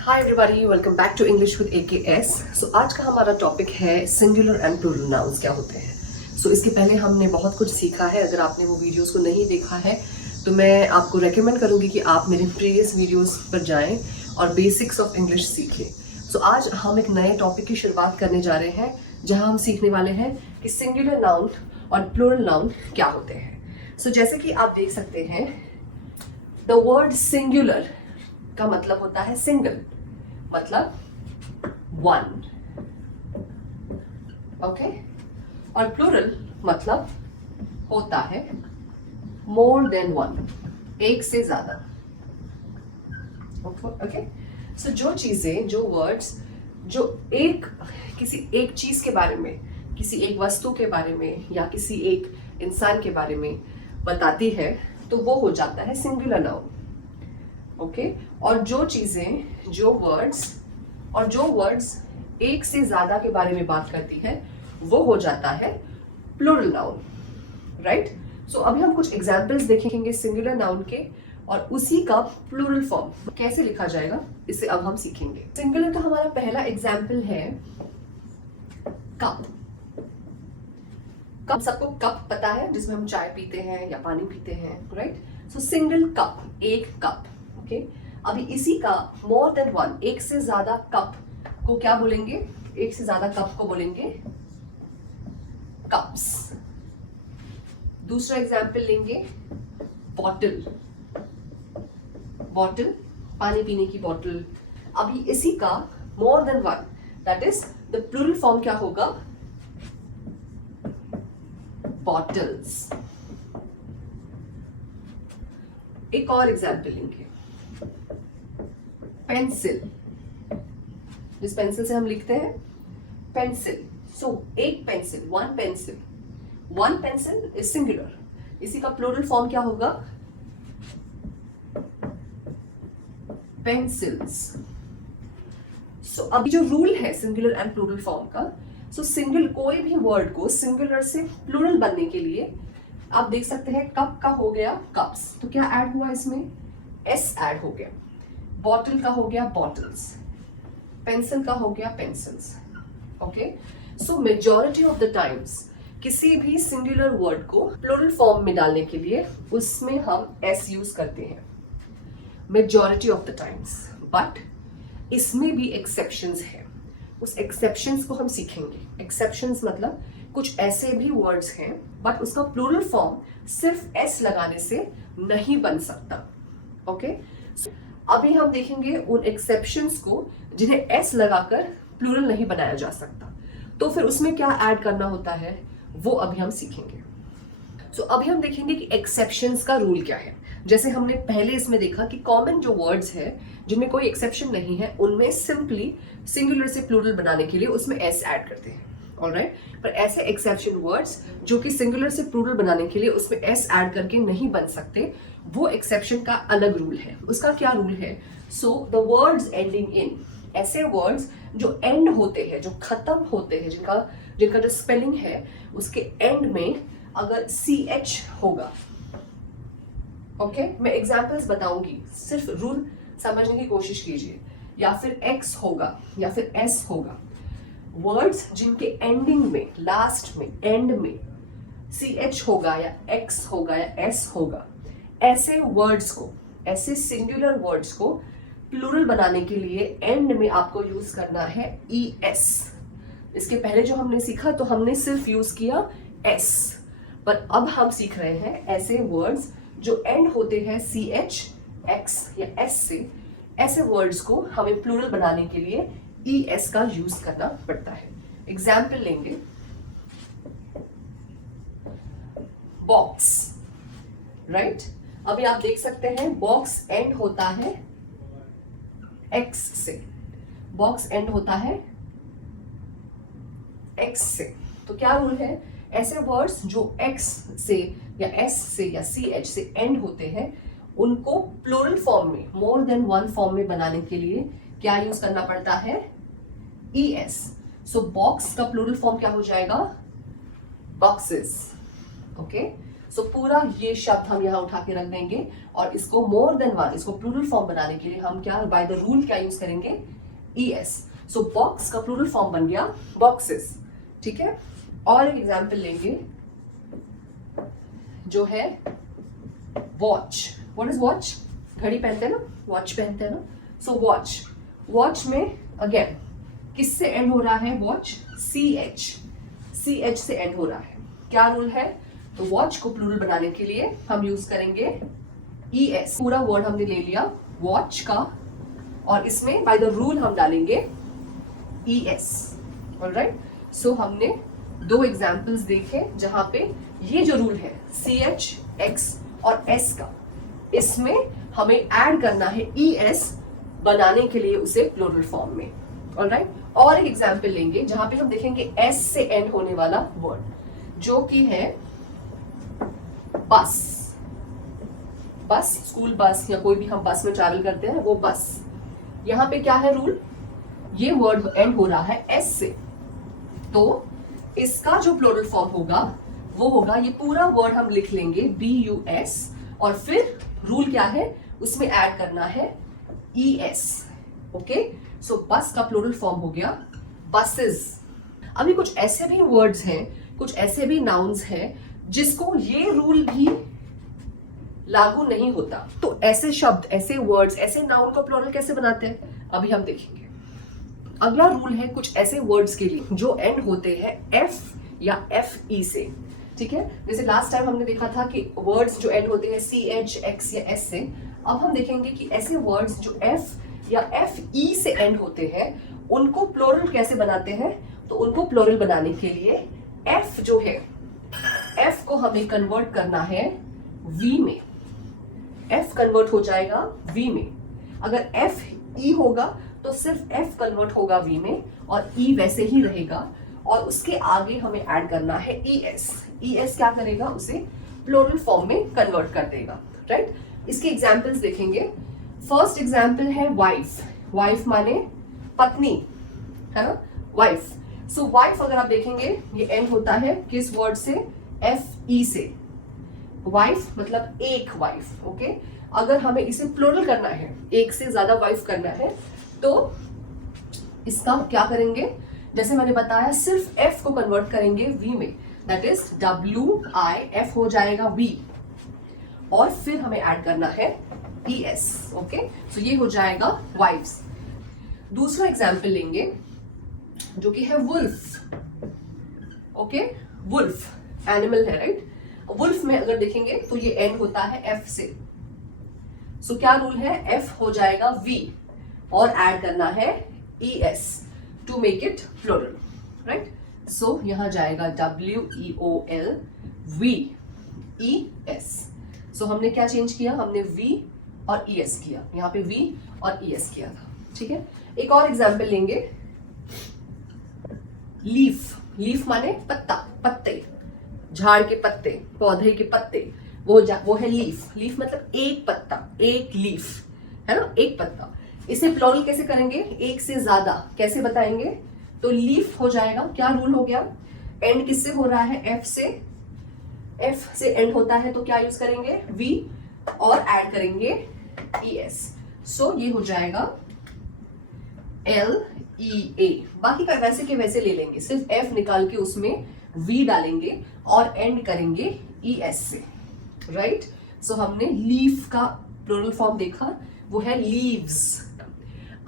Hi everybody, welcome back to English with AKS। So आज का हमारा टॉपिक है सिंगुलर एंड प्लूरल नाउन्स क्या होते हैं। सो इसके पहले हमने बहुत कुछ सीखा है। अगर आपने वो वीडियोस को नहीं देखा है तो मैं आपको रेकमेंड करूंगी कि आप मेरे प्रीवियस वीडियोस पर जाएं और बेसिक्स ऑफ इंग्लिश सीखें। सो आज हम एक नए टॉपिक की शुरुआत करने जा रहे हैं जहां हम सीखने वाले हैं कि सिंगुलर नाउन और प्लूरल नाउन क्या होते हैं। सो जैसे कि आप देख सकते हैं, द वर्ड सिंगुलर का मतलब होता है सिंगल, मतलब वन, ओके। और प्लूरल मतलब होता है मोर देन वन, एक से ज्यादा, ओके। सो जो चीजें, जो वर्ड्स जो किसी एक चीज के बारे में, किसी एक वस्तु के बारे में या किसी एक इंसान के बारे में बताती है तो वो हो जाता है सिंगुलर नाउन, ओके। और जो चीजें, जो वर्ड्स एक से ज्यादा के बारे में बात करती है वो हो जाता है प्लूरल नाउन, राइट। सो अभी हम कुछ एग्जांपल्स देखेंगे सिंगुलर नाउन के और उसी का प्लूरल फॉर्म कैसे लिखा जाएगा, इसे अब हम सीखेंगे। सिंगुलर का हमारा पहला एग्जांपल है कप। कप, सबको कप पता है जिसमें हम चाय पीते हैं या पानी पीते हैं, राइट। सो सिंगल कप, एक कप, ओके। अभी इसी का मोर देन वन, एक से ज्यादा कप को क्या बोलेंगे? एक से ज्यादा कप को बोलेंगे कप्स। दूसरा एग्जाम्पल लेंगे बॉटल। बॉटल, पानी पीने की बॉटल। अभी इसी का more than one, that is the plural form क्या होगा? बॉटल्स। एक और एग्जाम्पल लेंगे, पेंसिल। जिस पेंसिल से हम लिखते हैं पेंसिल। सो एक pencil, one pencil is singular. इसी का प्लूरल फॉर्म क्या होगा? पेंसिल्स। सो अभी जो रूल है सिंगुलर एंड प्लूरल फॉर्म का, सो कोई भी वर्ड को सिंगुलर से प्लूरल बनने के लिए आप देख सकते हैं कप का हो गया कप्स, तो क्या ऐड हुआ इसमें? एस ऐड हो गया। बॉटल का हो गया बॉटल्स, पेंसिल का हो गया pencils, okay. So majority of the times किसी भी सिंगुलर वर्ड को प्लूरल फॉर्म में डालने के लिए उसमें हम एस यूज करते हैं, majority of the times. But इसमें भी एक्सेप्शंस है, उस एक्सेप्शंस को हम सीखेंगे। एक्सेप्शंस मतलब कुछ ऐसे भी वर्ड्स हैं बट उसका प्लूरल फॉर्म सिर्फ एस लगाने से नहीं बन सकता, ओके। अभी हम देखेंगे उन एक्सेप्शंस को जिन्हें एस लगाकर प्लूरल नहीं बनाया जा सकता, तो फिर उसमें क्या ऐड करना होता है वो अभी हम सीखेंगे। सो अभी हम देखेंगे कि एक्सेप्शंस का रूल क्या है। जैसे हमने पहले इसमें देखा कि कॉमन जो वर्ड्स है जिनमें कोई एक्सेप्शन नहीं है उनमें सिंपली सिंगुलर से प्लूरल बनाने के लिए उसमें एस ऐड करते हैं, ऑलराइट। पर ऐसे एक्सेप्शन वर्ड्स जो कि सिंगुलर से प्लूरल बनाने के लिए उसमें एस ऐड करके नहीं बन सकते, वो एक्सेप्शन का अलग रूल है। उसका क्या रूल है? So the words ending in, ऐसे वर्ड्स जो एंड होते हैं, जो खत्म होते हैं, जिनका जो स्पेलिंग है उसके एंड में अगर CH होगा, ओके। मैं एग्जांपल्स बताऊंगी, सिर्फ रूल समझने की कोशिश कीजिए। या फिर X होगा या फिर S होगा। वर्ड्स जिनके एंडिंग में, लास्ट में, एंड में CH होगा या X होगा या S होगा, ऐसे वर्ड्स को, ऐसे सिंगुलर वर्ड्स को प्लूरल बनाने के लिए एंड में आपको यूज करना है ES। इसके पहले जो हमने सीखा तो हमने सिर्फ यूज किया S, पर अब हम सीख रहे हैं ऐसे वर्ड्स जो एंड होते हैं CH, X या S से, ऐसे वर्ड्स को हमें प्लूरल बनाने के लिए ES का यूज करना पड़ता है। एग्जाम्पल लेंगे, बॉक्स, राइट। अभी आप देख सकते हैं बॉक्स एंड होता है X से, बॉक्स एंड होता है X से। तो क्या रूल है? ऐसे वर्ड्स जो X से या S से या CH से एंड होते हैं उनको प्लूरल फॉर्म में, मोर देन वन फॉर्म में बनाने के लिए क्या यूज करना पड़ता है? ES। सो बॉक्स का प्लूरल फॉर्म क्या हो जाएगा? Boxes, okay. सो पूरा ये शब्द हम यहाँ उठा के रख देंगे और इसको मोर देन वन, इसको प्लूरल फॉर्म बनाने के लिए हम क्या बाय द रूल क्या यूज करेंगे, ES। सो बॉक्स का प्लूरल फॉर्म बन गया बॉक्सेस, ठीक है। और एक एग्जाम्पल लेंगे जो है वॉच। What is watch? घड़ी पहनते हैं ना, वॉच पहनते हैं ना। सो वॉच, वॉच में अगेन किससे एंड हो रहा है वॉच? CH से एंड हो रहा है। क्या रूल है? तो वॉच को प्लूरल बनाने के लिए हम यूज करेंगे ES। पूरा वर्ड हमने ले लिया वॉच का और इसमें बाय द रूल हम डालेंगे ES। ऑलराइट, सो हमने 2 एग्जाम्पल्स देखे जहां पे ये जो रूल है CH, X और S का, इसमें हमें ऐड करना है ES बनाने के लिए उसे प्लूरल फॉर्म में। ऑलराइट, और एक एग्जाम्पल लेंगे जहां पे हम देखेंगे S से एंड होने वाला वर्ड जो कि है बस। बस, स्कूल बस या कोई भी हम बस में ट्रैवल करते हैं वो बस। यहां पे क्या है रूल? ये वर्ड एंड हो रहा है S से, तो इसका जो प्लूरल फॉर्म होगा वो होगा, ये पूरा वर्ड हम लिख लेंगे BUS और फिर रूल क्या है उसमें ऐड करना है ES। ओके, सो बस का प्लूरल फॉर्म हो गया बसेस। अभी कुछ ऐसे भी वर्ड्स हैं, कुछ ऐसे भी नाउन्स हैं जिसको ये रूल भी लागू नहीं होता। तो ऐसे शब्द, ऐसे वर्ड्स, ऐसे नाउन को प्लूरल कैसे बनाते हैं अभी हम देखेंगे। अगला रूल है कुछ ऐसे वर्ड्स के लिए जो एंड होते हैं F या FE से, ठीक है। जैसे लास्ट टाइम हमने देखा था कि वर्ड्स जो एंड होते हैं CH, X या S से। अब हम देखेंगे कि ऐसे वर्ड्स जो F या FE से एंड होते हैं उनको प्लूरल कैसे बनाते हैं। तो उनको प्लूरल बनाने के लिए F जो है, F को हमें कन्वर्ट करना है V में। F कन्वर्ट हो जाएगा V में। अगर FE होगा तो सिर्फ F कन्वर्ट होगा V में और E वैसे ही रहेगा और उसके आगे हमें ऐड करना है ES। ES क्या करेगा? उसे प्लूरल फॉर्म में कन्वर्ट कर देगा, राइट। इसके एग्जांपल्स देखेंगे। फर्स्ट एग्जांपल है वाइफ। वाइफ माने पत्नी, है ना, वाइफ। सो वाइफ अगर आप देखेंगे ये एंड होता है किस वर्ड से? FE से। वाइफ मतलब एक वाइफ, ओके। अगर हमें इसे प्लूरल करना है, एक से ज्यादा वाइफ करना है, तो इसका क्या करेंगे? जैसे मैंने बताया सिर्फ F को कन्वर्ट करेंगे V में, दैट इज WIF हो जाएगा V और फिर हमें ऐड करना है ES। ओके, सो ये हो जाएगा वाइफ्स। दूसरा एग्जाम्पल लेंगे जो कि है वुल्फ। ओके, वुल्फ एनिमल है, राइट। वुल्फ में अगर देखेंगे तो ये एंड होता है F से। सो क्या रूल है? F हो जाएगा V और ऐड करना है ES to make it plural, right. So यहां जाएगा WEOLVES। सो हमने क्या चेंज किया? हमने V और ES किया, यहाँ पे V और ES किया था, ठीक है। एक और एग्जाम्पल लेंगे, लीफ। लीफ माने पत्ता, पत्ते, झाड़ के पत्ते, पौधे के पत्ते, वो है लीफ। लीफ मतलब एक पत्ता, एक लीफ, है ना, एक पत्ता। इसे प्लूरल कैसे करेंगे? एक से ज्यादा कैसे बताएंगे? तो लीफ हो जाएगा। क्या रूल हो गया? एंड किससे हो रहा है? F से। F से एंड होता है तो क्या यूज करेंगे? V और ऐड करेंगे ES। सो ये हो जाएगा LEA। बाकी का वैसे के वैसे ले लेंगे, सिर्फ F निकाल के उसमें V डालेंगे और एंड करेंगे ES से, राइट। सो हमने लीफ का प्लूरल फॉर्म देखा, वो है लीव्स।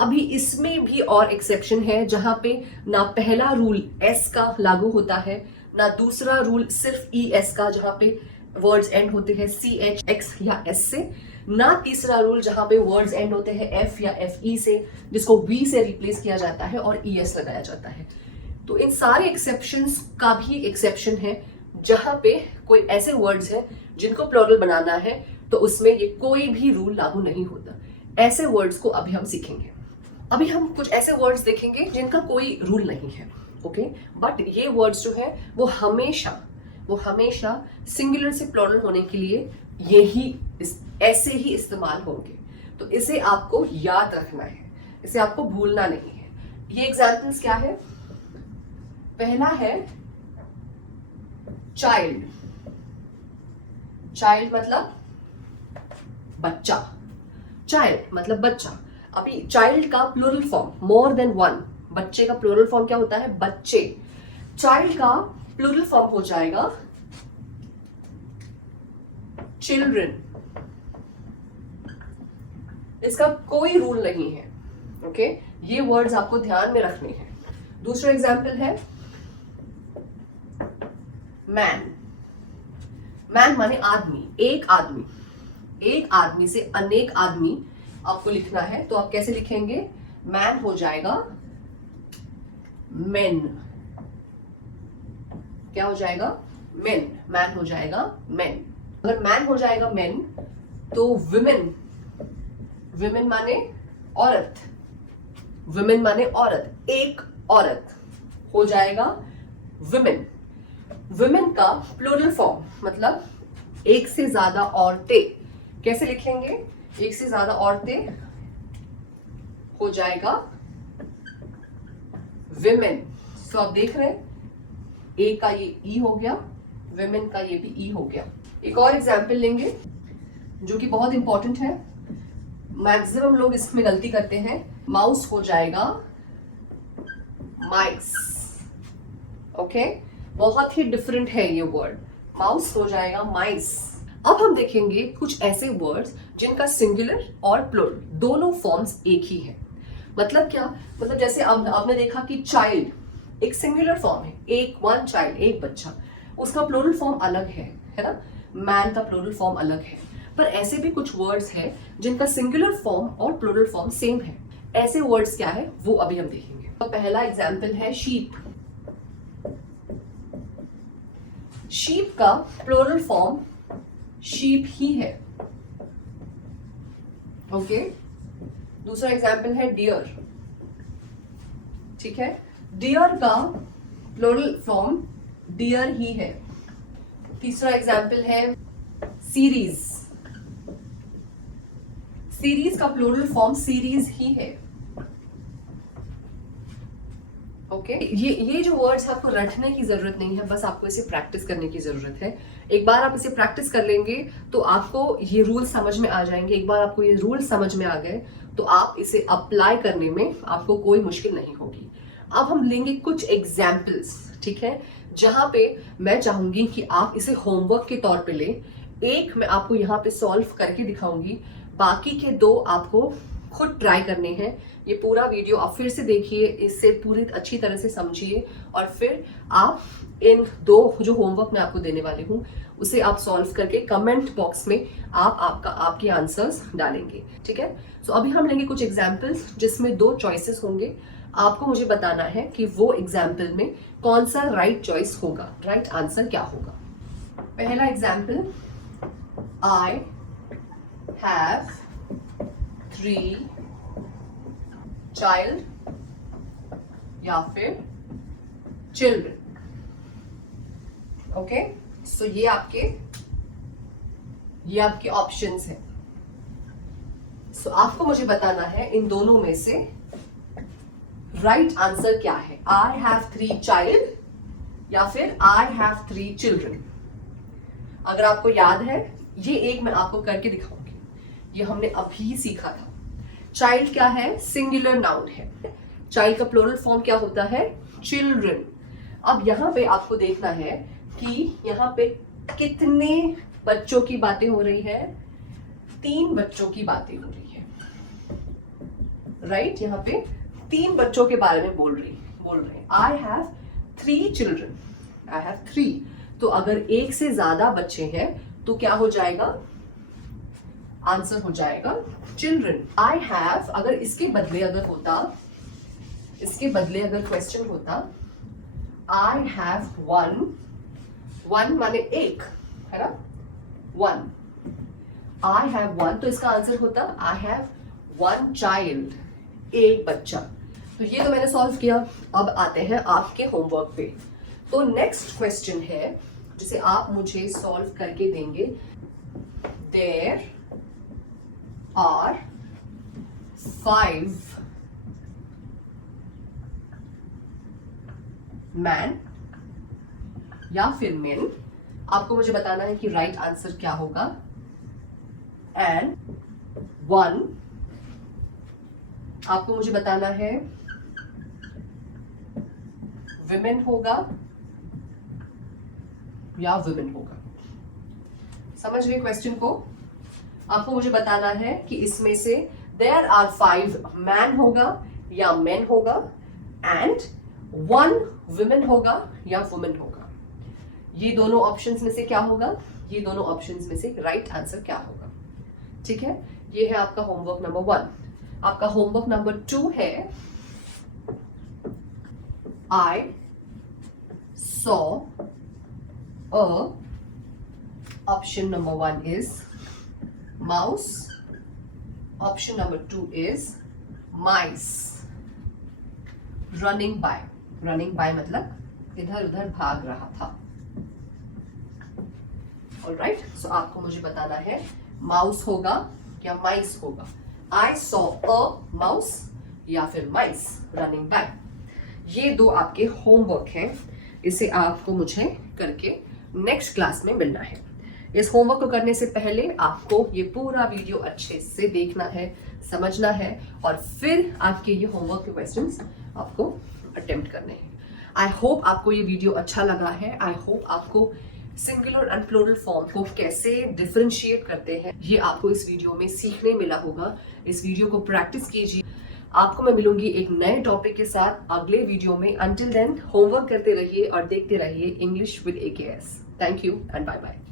अभी इसमें भी और एक्सेप्शन है जहां पे ना पहला रूल S का लागू होता है, ना दूसरा रूल सिर्फ ES का जहां पे वर्ड्स एंड होते हैं CH, X या S से, ना तीसरा रूल जहां पे वर्ड्स एंड होते हैं F या FE से, जिसको V से रिप्लेस किया जाता है और ES लगाया जाता है। तो इन सारे एक्सेप्शंस का भी एक्सेप्शन है जहां पे कोई ऐसे वर्ड्स हैं जिनको प्लूरल बनाना है तो उसमें ये कोई भी रूल लागू नहीं होता। ऐसे वर्ड्स को अभी हम सीखेंगे। अभी हम कुछ ऐसे वर्ड्स देखेंगे जिनका कोई रूल नहीं है, ओके। बट ये वर्ड्स जो है वो हमेशा सिंगुलर से प्लूरल होने के लिए ऐसे ही इस्तेमाल होंगे। तो इसे आपको याद रखना है, इसे आपको भूलना नहीं है। ये एग्जाम्पल्स क्या है? पहला है चाइल्ड, चाइल्ड मतलब बच्चा, चाइल्ड मतलब बच्चा। अभी चाइल्ड का plural form more than one, बच्चे का प्लूरल फॉर्म क्या होता है? बच्चे। चाइल्ड का प्लूरल फॉर्म हो जाएगा चिल्ड्रन। इसका कोई रूल नहीं है, ओके? ये वर्ड्स आपको ध्यान में रखने हैं। दूसरा एग्जाम्पल है मैन। मैन माने आदमी, एक आदमी। एक आदमी से अनेक आदमी आपको लिखना है, तो आप कैसे लिखेंगे? मैन हो जाएगा मेन। क्या हो जाएगा? मेन। मैन हो जाएगा मेन। अगर मैन हो जाएगा मेन तो विमेन, विमेन माने औरत, विमेन माने औरत, एक औरत हो जाएगा विमेन। विमेन का प्लूरल फॉर्म मतलब एक से ज्यादा औरतें, कैसे लिखेंगे? एक से ज्यादा औरतें हो जाएगा विमेन। सो आप देख रहे हैं, ए का ये ई हो गया, विमेन का ये भी ई हो गया। एक और एग्जाम्पल लेंगे जो कि बहुत इंपॉर्टेंट है, मैक्सिमम लोग इसमें गलती करते हैं। माउस हो जाएगा माइस, ओके? बहुत ही डिफरेंट है ये वर्ड, माउस हो जाएगा माइस। अब हम देखेंगे कुछ ऐसे वर्ड्स जिनका सिंगुलर और प्लूरल दोनों फॉर्म्स एक ही है। मतलब क्या? मतलब जैसे आपने देखा कि चाइल्ड एक सिंगुलर फॉर्म है, एक वन चाइल्ड, एक बच्चा, उसका प्लूरल फॉर्म अलग है ना? मैन का प्लूरल फॉर्म अलग है। पर ऐसे भी कुछ वर्ड्स हैं जिनका सिंगुलर फॉर्म और प्लूरल फॉर्म सेम है। ऐसे वर्ड्स क्या है वो अभी हम देखेंगे। तो पहला एग्जाम्पल है शीप। शीप का प्लूरल फॉर्म शीप ही है, ओके? दूसरा एग्जाम्पल है डियर, ठीक है? डियर का प्लूरल फॉर्म डियर ही है। तीसरा एग्जाम्पल है सीरीज। सीरीज का प्लूरल फॉर्म सीरीज ही है, ओके? ये जो वर्ड्स आपको रटने की जरूरत नहीं है, बस आपको इसे प्रैक्टिस करने की जरूरत है। एक बार आप इसे प्रैक्टिस कर लेंगे तो आपको ये रूल समझ में आ जाएंगे। एक बार आपको ये रूल समझ में आ गए तो आप इसे अप्लाई करने में आपको कोई मुश्किल नहीं होगी। अब हम लेंगे कुछ एग्जाम्पल्स, ठीक है? जहां पे मैं चाहूंगी कि आप इसे होमवर्क के तौर पे लें। एक मैं आपको यहाँ पे सॉल्व करके दिखाऊंगी, बाकी के दो आपको खुद ट्राई करने हैं। ये पूरा वीडियो आप फिर से देखिए, इससे पूरी अच्छी तरह से समझिए और फिर आप इन दो जो होमवर्क मैं आपको देने वाली हूँ उसे आप सॉल्व करके कमेंट बॉक्स में आप आपके आंसर्स डालेंगे, ठीक है? सो अभी हम लेंगे कुछ एग्जाम्पल्स जिसमें दो चॉइसेस होंगे। आपको मुझे बताना है कि वो एग्जाम्पल में कौन सा राइट चॉइस होगा, राइट आंसर क्या होगा। पहला एग्जाम्पल, आई हैव 3 चाइल्ड या फिर चिल्ड्रन, ओके? सो ये आपके ऑप्शंस हैं। सो आपको मुझे बताना है इन दोनों में से राइट आंसर क्या है। आई हैव 3 चाइल्ड या फिर आई हैव 3 चिल्ड्रन। अगर आपको याद है, ये एक मैं आपको करके दिखाऊंगी, ये हमने अभी सीखा था। चाइल्ड क्या है? सिंगुलर नाउन है। चाइल्ड का प्लूरल फॉर्म क्या होता है? चिल्ड्रन। अब यहाँ पे आपको देखना है कि यहाँ पे कितने बच्चों की बातें हो रही है? 3 बच्चों की बातें हो रही है, राइट? यहाँ पे 3 बच्चों के बारे में बोल रहे हैं। I have 3 children, I have 3। तो अगर एक से ज्यादा बच्चे हैं तो क्या हो जाएगा? आंसर हो जाएगा चिल्ड्रन। आई हैव, अगर इसके बदले अगर क्वेश्चन होता आई हैव 1 माने एक, है ना? 1, आई हैव 1, तो इसका आंसर होता आई हैव 1 चाइल्ड, एक बच्चा। तो ये तो मैंने सॉल्व किया। अब आते हैं आपके होमवर्क पे। तो नेक्स्ट क्वेश्चन है जिसे आप मुझे सॉल्व करके देंगे। देयर आर 5 मैन या फिर मेन आपको मुझे बताना है कि राइट आंसर क्या होगा। एंड 1, आपको मुझे बताना है विमेन होगा या वुमेन होगा। समझ गए क्वेश्चन को? आपको मुझे बताना है कि इसमें से देयर आर 5 मैन होगा या मेन होगा, एंड 1 विमेन होगा या वुमेन होगा। ये दोनों ऑप्शंस में से क्या होगा? ये दोनों ऑप्शंस में से राइट आंसर क्या होगा? ठीक है, ये है आपका होमवर्क नंबर 1। आपका होमवर्क नंबर 2 है I saw a, option number 1 is mouse, option number 2 is mice running by. Running by मतलब इधर उधर भाग रहा था। ऑलराइट, सो आपको मुझे बताना है माउस होगा या माइस होगा। आई सॉ अ माउस या फिर माइस रनिंग बाय। ये दो आपके होमवर्क हैं, इसे आपको मुझे करके नेक्स्ट क्लास में मिलना है। इस होमवर्क को करने से पहले आपको ये पूरा वीडियो अच्छे से देखना है, समझना है, और फिर आपके ये होमवर्क के क्वेश्चंस आपको अटेम्प्ट करने हैं। आई होप आपको ये वीडियो अच्छा लगा है। आई होप आपको सिंगुलर एंड प्लूरल फॉर्म को कैसे डिफरेंशिएट करते हैं ये आपको इस वीडियो में सीखने मिला होगा। इस वीडियो को प्रैक्टिस कीजिए। आपको मैं मिलूंगी एक नए टॉपिक के साथ अगले वीडियो में। अंटिल देन होमवर्क करते रहिए और देखते रहिए English with AKS। Thank you and bye bye.